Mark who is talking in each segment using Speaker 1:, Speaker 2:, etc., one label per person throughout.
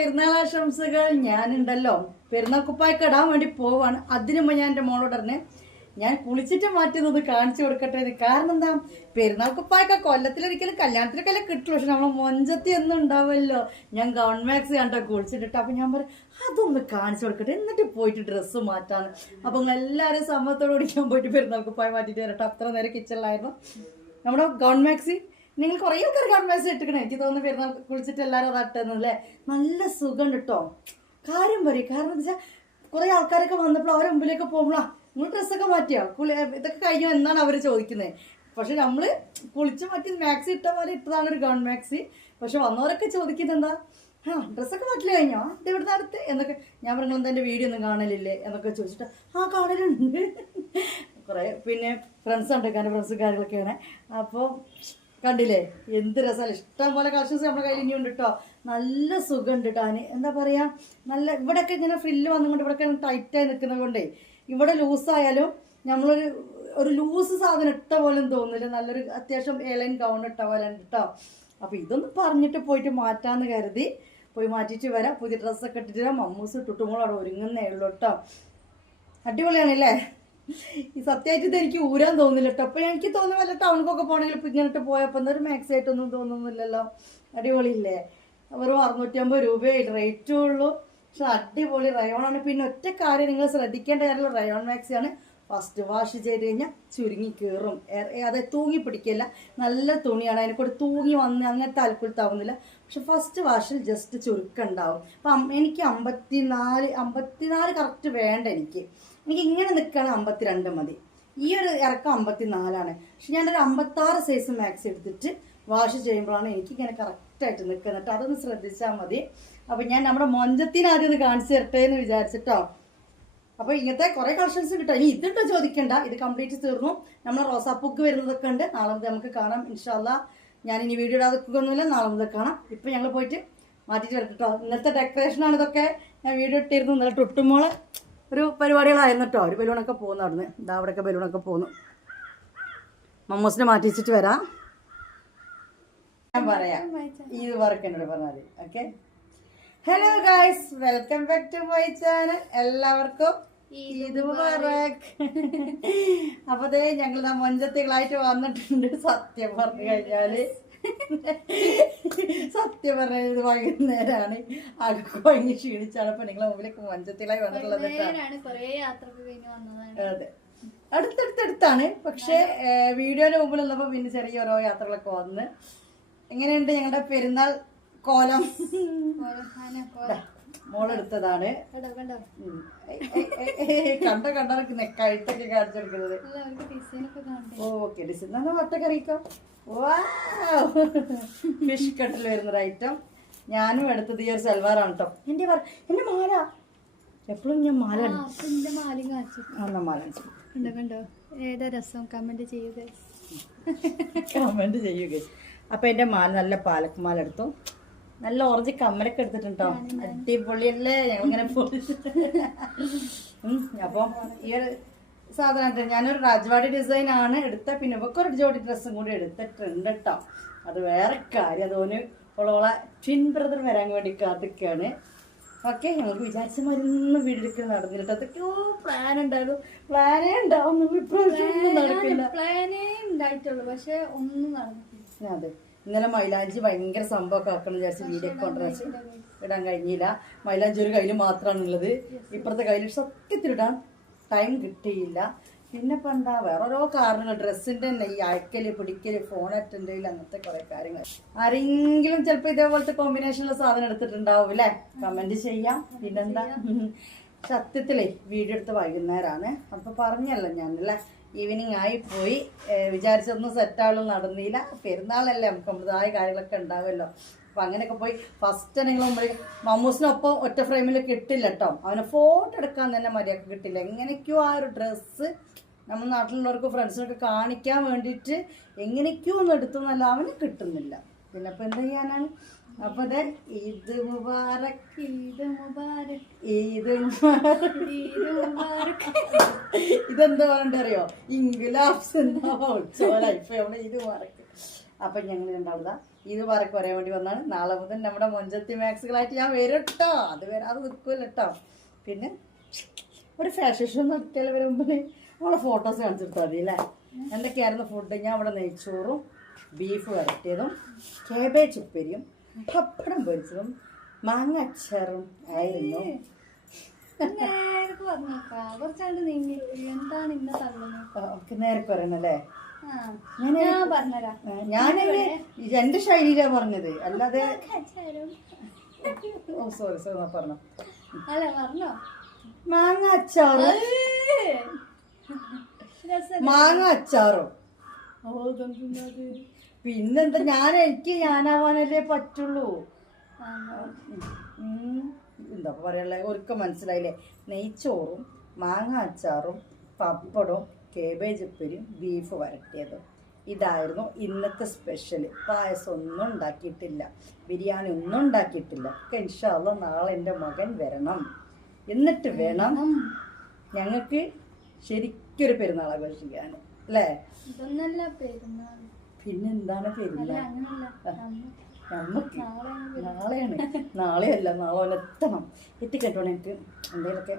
Speaker 1: പെരുന്നാൾ ആശംസകൾ ഞാനുണ്ടല്ലോ. പെരുന്നാൾ കുപ്പായൊക്കെ ഇടാൻ വേണ്ടി പോവാണ്. അതിനു മുമ്പ് ഞാൻ എന്റെ മോളോട് പറഞ്ഞ് ഞാൻ കുളിച്ചിട്ട് മാറ്റുന്നത് കാണിച്ചു കൊടുക്കട്ടെ. കാരണം എന്താ? പെരുന്നാൾ കുപ്പായൊക്കെ കൊല്ലത്തിലൊരിക്കലും കല്യാണത്തിലൊക്കെ കിട്ടുള്ളൂ. പക്ഷെ നമ്മളെ മൊഞ്ചത്തി ഒന്നും ഉണ്ടാവുമല്ലോ. ഞാൻ ഗവൺമെന്റ് മാക്സ് കണ്ടോ കുളിച്ചിട്ടിട്ട്. അപ്പൊ ഞാൻ പറയും അതൊന്ന് കാണിച്ചു കൊടുക്കട്ടെ. എന്നിട്ട് പോയിട്ട് ഡ്രസ്സ് മാറ്റാന്ന്. അപ്പൊ എല്ലാവരും സമ്മതത്തോട് ഓടിക്കാൻ പോയിട്ട് പെരുന്നാൾ കുപ്പായ മാറ്റിയിട്ട് വരട്ടെ. അത്ര നേരം കിച്ചണിലായിരുന്നു നമ്മുടെ ഗവൺമെന്റ് മാക്സി നിങ്ങൾ കുറേ ആൾക്കാർ കൺവേഴ്സ് ഇട്ടിക്കണേ. എനിക്ക് തോന്നുന്നു പെരുന്നാൾ കുളിച്ചിട്ട് എല്ലാവരും അതാട്ടെന്നല്ലേ നല്ല സുഖം കേട്ടോ കാര്യം പറയും. കാരണം എന്താ വെച്ചാൽ കുറേ ആൾക്കാരൊക്കെ വന്നപ്പോൾ അവരെ മുമ്പിലേക്ക് പോകുമ്പോളാ നിങ്ങൾ ഡ്രസ്സൊക്കെ മാറ്റിയോ? കുളി ഇതൊക്കെ കഴിഞ്ഞോ എന്നാണ് അവർ ചോദിക്കുന്നത് പക്ഷെ നമ്മൾ കുളിച്ച് മാറ്റി മാക്സി ഇട്ട പോലെ ഇട്ടതാണ് ഒരു ഗവൺ മാക്സി പക്ഷെ വന്നവരൊക്കെ ചോദിക്കുന്നത് എന്താ? ആ ഡ്രസ്സൊക്കെ മാറ്റില്ല കഴിഞ്ഞോ? ഇത് ഇവിടുന്ന് അടുത്ത് എന്നൊക്കെ ഞാൻ പറഞ്ഞു എന്താ എന്റെ വീഡിയോ ഒന്നും കാണലില്ലേ? എന്നൊക്കെ ചോദിച്ചിട്ട് ആ കാണലുണ്ട്. കുറേ പിന്നെ ഫ്രണ്ട്സ് ഉണ്ട് കാരണം ഫ്രണ്ട്സും കാര്യങ്ങളൊക്കെയാണ് അപ്പോൾ കണ്ടില്ലേ? എന്ത് രസമല്ല ഇഷ്ടം പോലെ കളക്ഷൻസ് നമ്മുടെ കയ്യിൽ ഇനിയുണ്ട് കേട്ടോ നല്ല സുഖമുണ്ട് ടാന് എന്താ പറയാ? നല്ല ഇവിടെയൊക്കെ ഇങ്ങനെ ഫ്രില്ല് വന്നുകൊണ്ട് ഇവിടെയൊക്കെ ടൈറ്റായി നിൽക്കുന്നത് കൊണ്ടേ ഇവിടെ ലൂസായാലും നമ്മളൊരു ഒരു ലൂസ് സാധനം ഇട്ട പോലും തോന്നില്ല നല്ലൊരു അത്യാവശ്യം ഏലൻ ഗൗൺ ഇട്ട പോലെ ഉണ്ട് കേട്ടോ അപ്പോൾ ഇതൊന്ന് പറഞ്ഞിട്ട് പോയിട്ട് മാറ്റാന്ന് കരുതി. പോയി മാറ്റിയിട്ട് വരാം. പുതിയ ഡ്രസ്സൊക്കെ ഇട്ടിട്ട് മമ്മൂസ് ഇട്ടിട്ടുമ്പോൾ അവിടെ ഒരുങ്ങുന്നേ ഉള്ളൂ കേട്ടോ അടിപൊളിയാണല്ലേ? ഈ സത്യമായിട്ട് ഇത് എനിക്ക് ഊരാൻ തോന്നില്ല കേട്ടോ അപ്പൊ എനിക്ക് തോന്നുന്നു വല്ല ടൗണിലൊക്കെ പോകണമെങ്കിൽ ഇപ്പൊ ഇങ്ങോട്ട് പോയപ്പോ എന്നൊരു മാക്സ് ആയിട്ടൊന്നും തോന്നുന്നില്ലല്ലോ. അടിപൊളിയില്ലേ? വെറും അറുന്നൂറ്റമ്പത് രൂപയെ റേറ്റും ഉള്ളൂ. പക്ഷെ അടിപൊളി റയോണാണ്. പിന്നെ ഒറ്റ കാര്യം നിങ്ങൾ ശ്രദ്ധിക്കേണ്ട കാര്യമുള്ള റയോൺ മാക്സി ആണ്. ഫസ്റ്റ് വാഷ് ചെയ്ത് കഴിഞ്ഞാൽ ചുരുങ്ങി കീറും. അതായത് അത് തൂങ്ങി പിടിക്കില്ല നല്ല തുണിയാണ്. അതിനെ കൂടെ തൂങ്ങി വന്ന് അങ്ങനത്തെ അൽക്കുലത്താവുന്നില്ല പക്ഷെ ഫസ്റ്റ് വാഷിൽ ജസ്റ്റ് ചുരുക്കുണ്ടാവും. അപ്പം എനിക്ക് അമ്പത്തിനാല് അമ്പത്തിനാല് കറക്റ്റ് വേണ്ട എനിക്ക്. എനിക്ക് ഇങ്ങനെ നിൽക്കുകയാണ് അമ്പത്തിരണ്ട് മതി. ഈ ഒരു ഇറക്കം അമ്പത്തിനാലാണ്. പക്ഷെ ഞാനൊരു അമ്പത്താറ് സൈസ് മാക്സ് എടുത്തിട്ട് വാഷ് ചെയ്യുമ്പോഴാണ് എനിക്കിങ്ങനെ കറക്റ്റായിട്ട് നിൽക്കുന്നത് കേട്ടോ അതൊന്ന് ശ്രദ്ധിച്ചാൽ മതി. അപ്പം ഞാൻ നമ്മുടെ മൊഞ്ചത്തിന് ആദ്യം ഒന്ന് കാണിച്ചു തരട്ടെ എന്ന് വിചാരിച്ചിട്ടോ. അപ്പോൾ ഇങ്ങനത്തെ കുറേ കളക്ഷൻസ് കിട്ടും. ഇനി ഇതിട്ട് ചോദിക്കണ്ട. ഇത് കംപ്ലീറ്റ് തീർന്നു. നമ്മൾ റോസാപ്പൂക്ക് വരുന്നതൊക്കെ ഉണ്ട്. നാളെ മുതൽ നമുക്ക് കാണാം. ഇൻഷാല്ല ഞാൻ ഇനി വീഡിയോ ഇടാതെ ഒന്നുമില്ല നാളെ മുതൽ കാണാം. ഇപ്പം ഞങ്ങൾ പോയിട്ട് മാറ്റിയിട്ട് വരട്ടെ കേട്ടോ ഇന്നത്തെ ഡെക്കറേഷനാണ് ഇതൊക്കെ ഞാൻ വീഡിയോ ഇട്ടിരുന്നു ഇന്നലെ തൊട്ടുമോൾ ഒരു പരിപാടികളായിരുന്നു കേട്ടോ ഒരു ബലൂണൊക്കെ പോകുന്നു അവിടുന്ന്. ഇതാ അവിടെയൊക്കെ ബലൂണൊക്കെ പോകുന്നു. മമ്മൂസിനെ മാറ്റി വെച്ചിട്ട് വരാം. ഞാൻ പറയാം. ഈ വർക്ക് എന്നോട് പറഞ്ഞാൽ മതി. Okay hello guys welcome back to my channel എല്ലാവർക്കും അപ്പൊ ദേ ഞങ്ങൾ മൊഞ്ചത്തികളായിട്ട് വന്നിട്ടുണ്ട്. സത്യം പറഞ്ഞു കഴിഞ്ഞാൽ. സത്യം പറഞ്ഞത് വൈകുന്നേരാണ്. വൈകുന്നേരമാണ് കുഴങ്ങി ക്ഷീണിച്ചാണ് അപ്പൊ നിങ്ങളെ മുമ്പിലേക്ക് മൊഞ്ചത്തികളായി വന്നിട്ടുള്ളത് അതെ. അടുത്തടുത്തടുത്താണ്. പക്ഷേ വീഡിയോയുടെ മുമ്പിൽ ഉള്ളപ്പോ പിന്നെ ചെറിയ ഓരോ യാത്രകളൊക്കെ വന്ന്. എങ്ങനെയുണ്ട് ഞങ്ങളുടെ പെരുന്നാൾ കോലം?
Speaker 2: കോലം.
Speaker 1: മോളെടുത്തതാണ്.
Speaker 2: കണ്ടോ കണ്ടോ?
Speaker 1: ഉം. ഏയ്, ഏയ്, ഏയ്, ഏയ്, കണ്ട കണ്ടവർക്ക് കഴുത്തൊക്കെ കാണിച്ചെടുക്കുന്നത്.
Speaker 2: ഡിസൈൻ
Speaker 1: ഓക്കെ ഡിസൈൻ എന്നാ വട്ടക്കറിയിക്കോ ഫിഷ് കട്ടിൽ വരുന്നൊരു ഐറ്റം ഞാനും എടുത്തത് ഈ ഒരു സൽവാറാണ് കേട്ടോ എന്റെ പറ എന്റെ മാല. എപ്പോഴും ഞാൻ മാല മാല കാണിച്ചു.
Speaker 2: കണ്ടോ ഏതാ രസം? കമന്റ് ചെയ്യുക
Speaker 1: കമന്റ് ചെയ്യുക അപ്പൊ എന്റെ മാല നല്ല പാലക്കുമാല എടുത്തു. നല്ല ഓറഞ്ച് കമ്മലൊക്കെ എടുത്തിട്ടുണ്ടോ? അടിപൊളിയല്ലേ ഞങ്ങളിങ്ങനെ അപ്പം ഈ ഒരു സാധനം ഞാനൊരു രാജവാടി ഡിസൈൻ ആണ് എടുത്ത പിന്നെ ഇവക്ക് ഒരു ജോഡി ഡ്രസ്സും കൂടി എടുത്തിട്ടുണ്ട് കേട്ടോ അത് വേറെ കാര്യം. അതോന് ഓളോളെ ട്വിൻ ബ്രദർ വരാൻ വേണ്ടി കാത്തിക്കാണ്. ഓക്കെ ഞങ്ങൾക്ക് വിചാരിച്ച മരുന്ന് വീടെടുക്കൽ നടന്നില്ല അതൊക്കെയോ പ്ലാൻ ഉണ്ടായിരുന്നു. പ്ലാനേ ഉണ്ടാവും ഇപ്രാവശ്യം ഒന്നും നടക്കില്ല.
Speaker 2: പ്ലാനേ ഉണ്ടായിട്ടുള്ളൂ. പക്ഷെ ഒന്നും നടന്നിട്ടില്ല.
Speaker 1: അതെ. ഇന്നലെ മൈലാഞ്ചി ഭയങ്കര സംഭവമൊക്കെ ആക്കണം വിചാരിച്ച് വീഡിയോ കൊണ്ടുവച്ച് ഇടാൻ കഴിഞ്ഞില്ല. മൈലാഞ്ചി ഒരു കയ്യിൽ മാത്രമാണ് ഉള്ളത് ഇപ്പുറത്തെ കയ്യിൽ സത്യത്തിൽ ഇടാൻ ടൈം കിട്ടിയില്ല. പിന്നെ ഇപ്പം എന്താ വേറെ ഓരോ കാരണങ്ങൾ. ഡ്രസ്സിന്റെ തന്നെ ഈ അയക്കൽ പിടിക്കൽ ഫോൺ അറ്റൻഡ് ചെയ്യൽ അങ്ങനത്തെ കുറേ കാര്യങ്ങൾ. ആരെങ്കിലും ചിലപ്പോൾ ഇതേപോലത്തെ കോമ്പിനേഷനിലെ സാധനം എടുത്തിട്ടുണ്ടാവും അല്ലേ? കമന്റ് ചെയ്യാം. പിന്നെന്താ? സത്യത്തിലേ വീഡിയോ എടുത്ത് വൈകുന്നേരമാണ് അപ്പോൾ പറഞ്ഞല്ലോ ഞാനല്ലേ? ഈവനിങ് ആയിപ്പോയി. വിചാരിച്ചൊന്നും സെറ്റാളും നടന്നില്ല. പെരുന്നാളല്ലേ നമുക്ക് നമ്മുടേതായ കാര്യങ്ങളൊക്കെ ഉണ്ടാവുമല്ലോ. അപ്പം അങ്ങനെയൊക്കെ പോയി. ഫസ്റ്റ് നിങ്ങൾ നമ്മൾ മമ്മൂസിനൊപ്പം ഒറ്റ ഫ്രെയിമിൽ കിട്ടില്ല കേട്ടോ അവനെ ഫോട്ടോ എടുക്കാൻ തന്നെ മര്യാദയ്ക്ക് കിട്ടില്ല. എങ്ങനെയൊക്കെയോ ആ ഒരു ഡ്രസ്സ് നമ്മൾ നാട്ടിലുള്ളവർക്ക് ഫ്രണ്ട്സിനൊക്കെ കാണിക്കാൻ വേണ്ടിയിട്ട് എങ്ങനെയൊക്കെയോ ഒന്ന് എടുത്തു എന്നല്ല അവന് കിട്ടുന്നില്ല. പിന്നെ ഇപ്പം എന്ത് ചെയ്യാനാണ്? അപ്പോൾ അതെ ഈദ് മുബാറക്
Speaker 2: ഈദ് മുബാറക്
Speaker 1: ഈദ് മുബാറക്
Speaker 2: ഈദ്
Speaker 1: ഇതെന്താ പറയണ്ടറിയോ അറിയോ ഈദ് മുബാറക്. അപ്പൊ ഞങ്ങൾ ഉണ്ടാവുക ഇത് പറക്ക് പറയാൻ വേണ്ടി വന്നാണ്. നാളെ മുതൽ നമ്മുടെ മൊഞ്ചത്തി മാക്സുകളായിട്ട് ഞാൻ വരും കേട്ടോ അത് വരാതെ നിൽക്കുമല്ലോ കേട്ടോ പിന്നെ ഒരു ഫാഷൻ ഷോ നടത്തിയാൽ വരുമ്പോൾ നമ്മളെ ഫോട്ടോസ് കാണിച്ചെടുത്താൽ മതി അല്ലേ? എന്തൊക്കെയായിരുന്നു ഫുഡ് ഞാൻ ഇവിടെ നെയ്ച്ചോറും ബീഫ് വരട്ടിയതും കേബേജ് ഉപ്പേരിയും പപ്പടം പൊരിച്ചതും മാങ്ങ അച്ചാറും ആയിരുന്നു.
Speaker 2: നേരക്ക്
Speaker 1: പറയണല്ലേ? ഞാനിവിടെ എന്റെ ശൈലിയിലാ പറഞ്ഞത്. അല്ലാതെ. ഓ സോറി പറഞ്ഞു? മാങ്ങ അച്ചാറും. മാങ്ങ അച്ചാറും.
Speaker 2: ഓ?
Speaker 1: പിന്നെന്താ? ഞാൻ എനിക്ക് ഞാനാവാനല്ലേ പറ്റുള്ളൂ. എന്താ പറയാ ഒരുക്കം മനസ്സിലായില്ലേ? നെയ്ച്ചോറും മാങ്ങ അച്ചാറും പപ്പടവും കേബേജ് ഉപ്പേരിയും ബീഫ് വരട്ടിയതും. ഇതായിരുന്നു ഇന്നത്തെ സ്പെഷ്യൽ പായസം ഒന്നും ഉണ്ടാക്കിയിട്ടില്ല. ബിരിയാണി ഒന്നും ഉണ്ടാക്കിയിട്ടില്ല. ഒക്കെ ഇൻഷാല്ല നാളെ എന്റെ മകൻ വരണം. എന്നിട്ട് വേണം ഞങ്ങൾക്ക് ശരിക്കൊരു പെരുന്നാൾ ആഘോഷിക്കാൻ അല്ലേ
Speaker 2: പെരുന്നാൾ.
Speaker 1: പിന്നെന്താണ് പെരുന്നാൾ നമുക്ക്
Speaker 2: നാളെയാണ്
Speaker 1: നാളെയല്ല നാളെ എത്തണം എത്തിക്കട്ടോ എനിക്ക് എന്തെങ്കിലുമൊക്കെ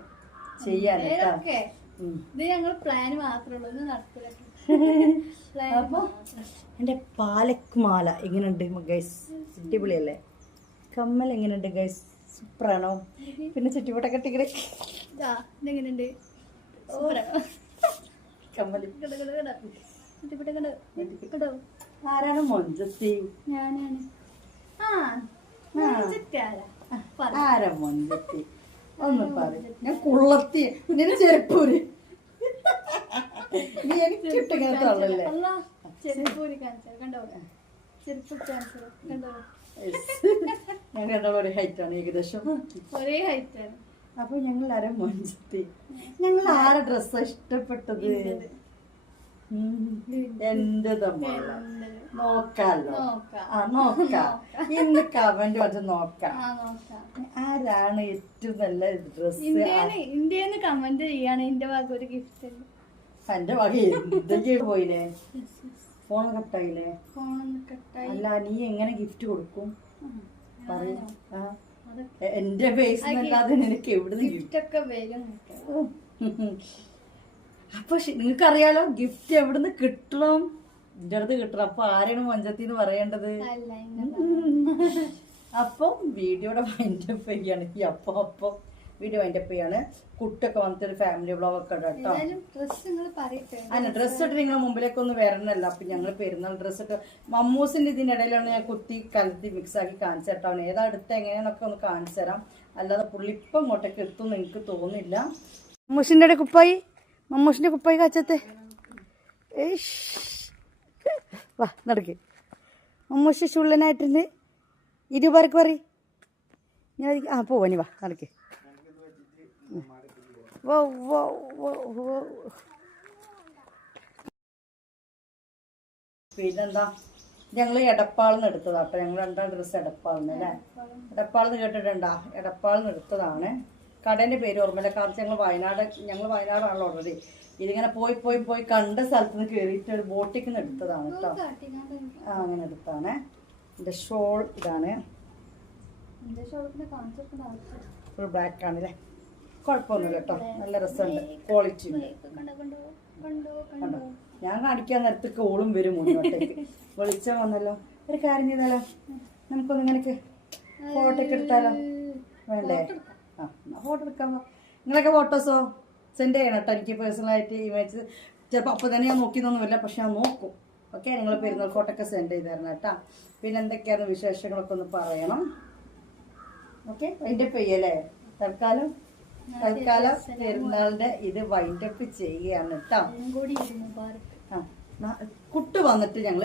Speaker 1: ചെയ്യാൻ എന്റെ
Speaker 2: പാലക്
Speaker 1: മാല
Speaker 2: ഇത് ഞങ്ങൾ പ്ലാൻ മാത്രമേ
Speaker 1: എന്റെ പാലക്കുമാല എങ്ങനെയുണ്ട് ഗൈസ് അടിപൊളിയല്ലേ? കമ്മൽ എങ്ങനെയുണ്ട് ഗൈസ് സൂപ്പറാണോ പിന്നെ ചുറ്റുവട്ടൊക്കെ
Speaker 2: ഇതെങ്ങനെയുണ്ട്?
Speaker 1: കമ്മൽ ആരാണ് മൊഞ്ചത്തി?
Speaker 2: ഞാനാണ്. ആ.
Speaker 1: ആരാ മൊഞ്ചത്തി? ഒന്ന് പറ ഞാൻ കുള്ളത്തി. നിന്നെ ചെരുപ്പൂര്. നീ എനിക്ക് ഇട്ടിങ്ങനെ തള്ളല്ലേ?
Speaker 2: അല്ലാ, ചെരുപ്പ് ഊരി കണ്ടോ? ചെരുപ്പ് കണ്ടോ?
Speaker 1: ഒരു ഹൈറ്റാണ് ഏകദേശം.
Speaker 2: ഒരേ ഹൈറ്റാണ്.
Speaker 1: അപ്പൊ ഞങ്ങൾ ആരാ മൊഞ്ചത്തി? ഞങ്ങൾ ആരാ ഡ്രസ്സാ ഇഷ്ടപ്പെട്ടത്? ഉം. എന്റെ തമ്മില നോക്കാലോ.
Speaker 2: നോക്കാം.
Speaker 1: ആ നോക്കാം. ഇന്ന് കമന്റ് വന്ന് നോക്കാം. ആരാണ് ഏറ്റവും നല്ല ഡ്രസ്സ്
Speaker 2: ഇന്ത്യന്ന് കമന്റ് ചെയ്യാണ്. എന്റെ ഭാഗം ഒരു ഗിഫ്റ്റ്
Speaker 1: എന്റെ വക എന്തൊക്കെയാണ് പോയില്ലേ? ഫോൺ കട്ടായില്ലേ? അല്ല നീ എങ്ങനെ ഗിഫ്റ്റ് കൊടുക്കും? പറയൂ. ആ. എന്റെ ഫേസ് അല്ലാതെ നിനക്ക് എവിടെ ഗിഫ്റ്റ്
Speaker 2: ഒക്കെ വരും. നിനക്ക്.
Speaker 1: അപ്പൊ നിങ്ങൾക്ക് അറിയാലോ ഗിഫ്റ്റ് എവിടുന്ന് കിട്ടണം? എന്റെ അടുത്ത് കിട്ടണം. അപ്പൊ ആരാണ് മഞ്ചത്തി എന്ന് പറയേണ്ടത്?
Speaker 2: അല്ല വീഡിയോടെ
Speaker 1: അപ്പം വീഡിയോയുടെ വൈൻഡപ്പ് ചെയ്യാണ്. ഈ അപ്പം അപ്പം വീഡിയോ വൈൻഡപ്പ് ചെയ്യാണ്. കുട്ടൊക്കെ വന്നിട്ട് ഒരു ഫാമിലി വ്ളോഗ് ഒക്കെ കേട്ടോ
Speaker 2: അല്ല ഡ്രസ് നിങ്ങൾ പറയട്ടെ.
Speaker 1: അല്ല ഡ്രസ്സ് ഇട്ട് നിങ്ങൾ മുമ്പിലേക്ക് ഒന്ന് വരണല്ല. അപ്പൊ ഞങ്ങൾ പെരുന്നാൾ ഡ്രസ്സ് ഒക്കെ മമ്മൂസിന്റെ ഇതിന്റെ ഇടയിലാണ് ഞാൻ കുത്തി കലത്തി മിക്സ് ആക്കി കാണിച്ചു തരട്ടോ ഏതാ അടുത്ത് എങ്ങനെയാന്നൊക്കെ ഒന്ന് കാണിച്ചു തരാം. അല്ലാതെ പുള്ളി ഇപ്പം ഇങ്ങോട്ടേക്ക് എത്തും എനിക്ക് തോന്നുന്നില്ല. മമ്മൂസിന്റെ ഇടയിൽ കുപ്പായി മമ്മൂസിന്റെ കുപ്പായി കാച്ചത്തെ വാ നടക്ക്. മമ്മൂഷി ചുള്ളനായിട്ടുണ്ട് ഇരുപേർക്ക് പറ ഞാൻ ആ പോവാനി വാ നടക്ക്. വോ വോ വോ വോ. പിന്നെന്താ? ഞങ്ങൾ എടപ്പാളിന്ന് എടുത്തതാട്ടോ ഞങ്ങൾ രണ്ടാം ഡ്രസ്സ് എടപ്പാളിന്ന് അല്ലേ? എടപ്പാളിന്ന് കേട്ടിട്ടുണ്ടാ? എടപ്പാളിന്ന് എടുത്തതാണ്. കടേന്റെ പേര് ഓർമ്മയില്ല. കാരണം ഞങ്ങൾ വയനാട് ഞങ്ങൾ വയനാടാണല്ലോ ഓൾറെഡി ഇതിങ്ങനെ പോയി പോയി പോയി കണ്ട സ്ഥലത്ത് നിന്ന് കയറിയിട്ട് ഒരു ബോട്ടിൽ നിന്ന് എടുത്തതാണ് കേട്ടോ ആ അങ്ങനെ എടുത്താണ്. എന്റെ ഷോൾ ഇതാണ്. ഫുൾ ബ്ലാക്ക് ആണ് അല്ലേ കുഴപ്പമൊന്നുമില്ല കേട്ടോ നല്ല രസമുണ്ട്. ക്വാളിറ്റി ഉണ്ട്.
Speaker 2: കണ്ടോ
Speaker 1: ഞാൻ കാണിക്കാൻ നേരത്തേക്ക് ഓളും വരും മുന്നോട്ടേക്ക്. വെളിച്ചം വന്നല്ലോ. ഒരു കാര്യം ചെയ്താലോ? നമുക്കൊന്നിങ്ങനെ ഇങ്ങനെയൊക്കെ ഫോട്ടോ ഒക്കെ എടുത്താലോ വേണ്ടേ? ആ ഫോട്ടോ എടുക്കാം നിങ്ങളൊക്കെ ഫോട്ടോസോ സെൻഡ് ചെയ്യണം കേട്ടോ എനിക്ക് പേഴ്സണലായിട്ട് ഇമേജ് ചിലപ്പോൾ അപ്പോൾ തന്നെ ഞാൻ നോക്കിയെന്നൊന്നുമില്ല പക്ഷെ ഞാൻ നോക്കും. ഓക്കെ നിങ്ങൾ പെരുന്നാൾ ഫോട്ടോ ഒക്കെ സെൻഡ് ചെയ്ത് തരണം കേട്ടോ. പിന്നെ എന്തൊക്കെയാണ് വിശേഷങ്ങളൊക്കെ ഒന്ന് പറയണം. ഓക്കെ വൈൻഡപ്പ് ചെയ്യല്ലേ? തൽക്കാലം തൽക്കാലം പെരുന്നാളിന്റെ ഇത് വൈൻഡപ്പ് ചെയ്യുകയാണ് കേട്ടോ.
Speaker 2: കൂടി
Speaker 1: കുട്ട് വന്നിട്ട് ഞങ്ങൾ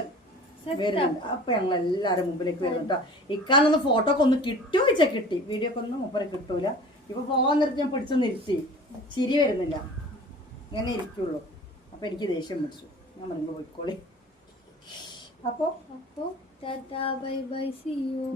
Speaker 1: വരുന്നുണ്ട്. അപ്പൊ ഞങ്ങൾ എല്ലാരും മുമ്പിലേക്ക് വരുന്നുണ്ട് ഇക്കാനൊന്ന് ഫോട്ടോ ഒക്കെ ഒന്ന് കിട്ടുമോ വെച്ചാൽ കിട്ടി. വീഡിയോ ഒക്കെ ഒന്നും മുപ്പരെ കിട്ടൂല. ഇപ്പൊ പോവാൻ നിർത്തി ഞാൻ പിടിച്ചു നിർത്തി. ചിരി വരുന്നില്ല. ഇങ്ങനെ ഇരിക്കുള്ളൂ. അപ്പൊ എനിക്ക് ദേഷ്യം പിടിച്ചു. ഞാൻ പറയുമ്പോ പോയിക്കോളി. അപ്പൊ?
Speaker 2: അപ്പോ tata bye bye see you